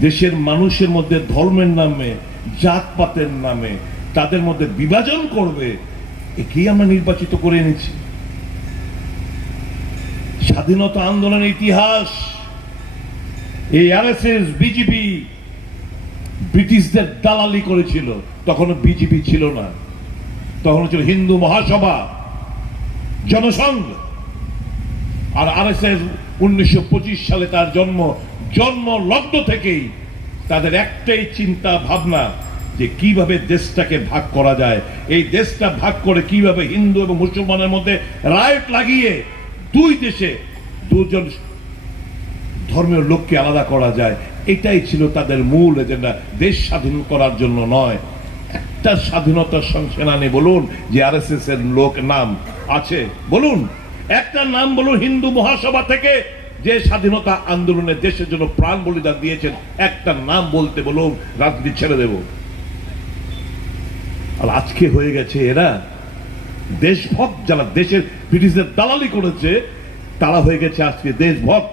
দেশের মানুষের মধ্যে ধর্মের নামে, জাতপাতের নামে তাদের মধ্যে বিভাজন করবে, একেই আমরা নির্বাচিত করে এনেছি। স্বাধীনতা আন্দোলনের ইতিহাস, এই আরএসএস বিজেপি ব্রিটিশদের দালালি করেছিল। তখন বিজেপি ছিল না, তখন ছিল হিন্দু মহাসভা, জনসংঘ। আর আরএসএস 1925 সালে তার জন্ম লগ্ন থেকেই তাদের একটাই চিন্তা ভাবনা যে কিভাবে দেশটাকে ভাগ করা যায়, এই দেশটা ভাগ করে কিভাবে হিন্দু এবং মুসলমানের মধ্যে রায়ট লাগিয়ে দুই দেশে দুজন ধর্মীয় লোককে আলাদা করা যায়। এটাই ছিল তাদের মূল এজেন্ডা, দেশ স্বাধীন করার জন্য নয়। একটা স্বাধীনতার সংসেনানী বলুন যে আরএসএস এর লোক নাম আছে, বলুন একটা নাম বলুন হিন্দু মহাসভা থেকে যে স্বাধীনতা আন্দোলনে দেশের জন্য প্রাণ বলিদান দিয়েছেন, একটা নাম বলতে বলুন, রাজনীতি ছেড়ে দেব। আর আজকে হয়ে গেছে এরা দেশভক্ত, যারা দেশের ব্রিটিশদের দালালি করেছে তারা হয়ে গেছে আজকে দেশভক্ত।